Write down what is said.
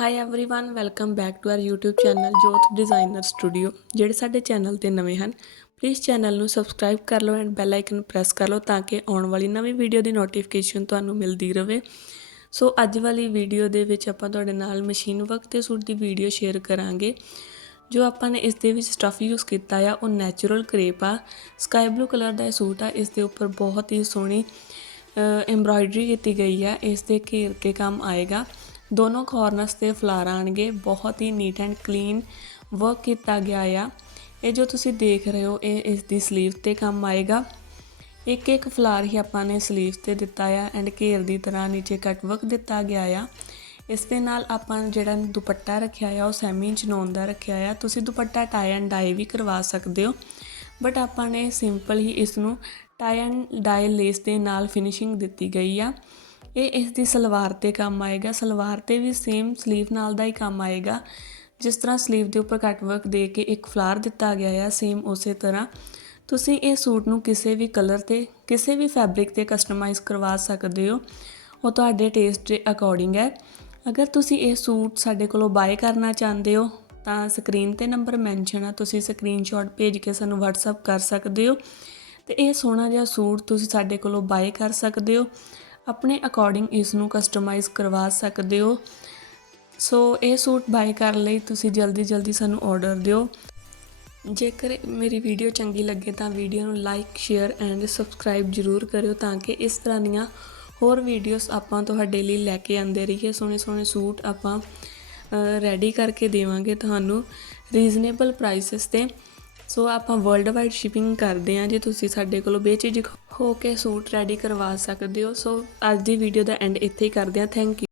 hi everyone welcome back to our YouTube channel Jot designer studio ਜਿਹੜੇ ਸਾਡੇ channel ਤੇ ਨਵੇਂ ਹਨ ਪਲੀਜ਼ ਚੈਨਲ ਨੂੰ ਸਬਸਕ੍ਰਾਈਬ ਕਰ ਲਓ ਐਂਡ ਬੈਲ ਆਈਕਨ ਪ੍ਰੈਸ ਕਰ ਲਓ ਤਾਂ ਕਿ ਆਉਣ ਵਾਲੀ ਨਵੀਂ ਵੀਡੀਓ ਦੀ ਨੋਟੀਫਿਕੇਸ਼ਨ ਤੁਹਾਨੂੰ ਮਿਲਦੀ ਰਹੇ ਸੋ ਅੱਜ ਵਾਲੀ ਵੀਡੀਓ ਦੇ ਵਿੱਚ ਆਪਾਂ ਤੁਹਾਡੇ ਨਾਲ ਮਸ਼ੀਨ ਵਰਕ ਤੇ ਸੂਟ ਦੀ ਵੀਡੀਓ ਸ਼ੇਅਰ ਕਰਾਂਗੇ ਜੋ ਆਪਾਂ ਨੇ ਇਸ ਦੇ ਵਿੱਚ ਸਟਫ ਯੂਜ਼ ਕੀਤਾ ਆ ਉਹ ਨੈਚੁਰਲ ਕਰੇਪ ਆ ਸਕਾਈ ਬਲੂ ਕਲਰ ਦਾ ਇਹ ਸੂਟ ਆ ਇਸ ਦੇ ਉੱਪਰ ਬਹੁਤ ਹੀ ਸੋਹਣੀ ਐਮਬਰਾਇਡਰੀ ਕੀਤੀ ਗਈ ਆ ਇਸ ਦੇ ਘੇਰ ਕੇ ਕੰਮ ਆਏਗਾ ਦੋਨੋਂ ਕਾਰਨਰਸ ਤੇ ਫਲਾਰ ਆਣਗੇ, ਬਹੁਤ ਹੀ ਨੀਟ ਐਂਡ ਕਲੀਨ ਵਰਕ ਕੀਤਾ ਗਿਆ ਆ। ਇਹ ਜੋ ਤੁਸੀਂ ਦੇਖ ਰਹੇ ਹੋ, ਇਹ ਇਸ ਦੀ ਸਲੀਵ ਤੇ ਕੰਮ ਆਏਗਾ। ਇੱਕ ਇੱਕ ਫਲਾਰ ਹੀ ਆਪਾਂ ਨੇ ਸਲੀਵਸ ਤੇ ਦਿੱਤਾ ਆ ਐਂਡ ਘੇਰ ਦੀ ਤਰ੍ਹਾਂ ਨੀਚੇ ਕੱਟ ਵਰਕ ਦਿੱਤਾ ਗਿਆ ਆ। ਇਸ ਦੇ ਨਾਲ ਆਪਾਂ ਜਿਹੜਾ ਦੁਪੱਟਾ ਰੱਖਿਆ ਆ, ਉਹ ਸੈਮੀ ਇੰਚ ਚਨੋਨ ਦਾ ਰੱਖਿਆ ਆ। ਤੁਸੀਂ ਦੁਪੱਟਾ ਟਾਈ ਐਂਡ ਡਾਈ ਵੀ ਕਰਵਾ ਸਕਦੇ ਹੋ ਬਟ ਆਪਾਂ ਨੇ ਸਿੰਪਲ ਹੀ ਇਸ ਨੂੰ ਟਾਈ ਐਂਡ ਡਾਈ ਲੇਸ ਦੇ ਨਾਲ ਫਿਨਿਸ਼ਿੰਗ ਦਿੱਤੀ ਗਈ ਆ। ਇਹ ਇਸ ਦੀ ਸਲਵਾਰ ਤੇ ਕੰਮ ਆਏਗਾ। ਸਲਵਾਰ ਤੇ ਵੀ ਸੇਮ ਸਲੀਵ ਨਾਲ ਦਾ ਹੀ ਕੰਮ ਆਏਗਾ। ਜਿਸ ਤਰ੍ਹਾਂ ਸਲੀਵ ਦੇ ਉੱਪਰ ਕੱਟ ਵਰਕ ਦੇ ਕੇ ਇੱਕ ਫਲਾਰ ਦਿੱਤਾ ਗਿਆ ਆ ਸੇਮ ਉਸੇ ਤਰ੍ਹਾਂ। ਤੁਸੀਂ ਇਹ ਸੂਟ ਨੂੰ ਕਿਸੇ ਵੀ ਕਲਰ ਤੇ, ਕਿਸੇ ਵੀ ਫੈਬਰਿਕ ਤੇ ਕਸਟਮਾਈਜ਼ ਕਰਵਾ ਸਕਦੇ ਹੋ। ਉਹ ਤੁਹਾਡੇ ਟੇਸਟ ਦੇ ਅਕੋਰਡਿੰਗ ਹੈ। ਅਗਰ ਤੁਸੀਂ ਇਹ ਸੂਟ ਸਾਡੇ ਕੋਲੋਂ ਬਾਏ ਕਰਨਾ ਚਾਹੁੰਦੇ ਹੋ, ਤਾਂ ਸਕਰੀਨ ਤੇ ਨੰਬਰ ਮੈਂਸ਼ਨ ਆ। ਤੁਸੀਂ ਸਕਰੀਨਸ਼ਾਟ ਭੇਜ ਕੇ ਸਾਨੂੰ WhatsApp ਕਰ ਸਕਦੇ ਹੋ। ਤੇ ਇਹ ਸੋਹਣਾ ਜਿਹਾ ਸੂਟ ਤੁਸੀਂ ਸਾਡੇ ਕੋਲੋਂ ਬਾਏ ਕਰ ਸਕਦੇ ਹੋ। ਆਪਣੇ ਅਕੋਰਡਿੰਗ ਇਸ ਨੂੰ ਕਸਟਮਾਈਜ਼ ਕਰਵਾ ਸਕਦੇ ਹੋ। ਸੋ ਇਹ ਸੂਟ ਬਾਏ ਕਰਨ ਲਈ, ਤੁਸੀਂ ਜਲਦੀ ਜਲਦੀ ਸਾਨੂੰ ਆਰਡਰ ਦਿਓ। ਜੇਕਰ ਮੇਰੀ ਵੀਡੀਓ ਚੰਗੀ ਲੱਗੇ ਤਾਂ ਵੀਡੀਓ ਨੂੰ ਲਾਈਕ ਸ਼ੇਅਰ ਐਂਡ ਸਬਸਕ੍ਰਾਈਬ ਜਰੂਰ ਕਰਿਓ ਤਾਂ ਕਿ ਇਸ ਤਰ੍ਹਾਂ ਦੀਆਂ ਹੋਰ ਵੀਡੀਓਜ਼ ਆਪਾਂ ਤੁਹਾਡੇ ਲਈ ਲੈ ਕੇ ਆਉਂਦੇ ਰਹੀਏ। ਸੋਹਣੇ ਸੋਹਣੇ ਸੂਟ ਆਪਾਂ ਰੈਡੀ ਕਰਕੇ ਦੇਵਾਂਗੇ ਤੁਹਾਨੂੰ। ਰੀਜ਼ਨੇਬਲ ਪ੍ਰਾਈਸਸ ਤੇ। ਸੋ ਆਪਾਂ ਵਰਲਡ ਵਾਈਡ ਸ਼ਿਪਿੰਗ ਕਰਦੇ ਹਾਂ ਜੇ, ਤੁਸੀਂ ਸਾਡੇ ਕੋਲੋਂ ਬੇਝਿਜਕ ਹੋ ਕੇ ਸੂਟ ਰੈਡੀ ਕਰਵਾ ਸਕਦੇ ਹੋ। ਸੋ ਅੱਜ ਦੀ ਵੀਡੀਓ ਦਾ ਐਂਡ ਇੱਥੇ ਹੀ ਕਰਦੇ ਹਾਂ। Thank you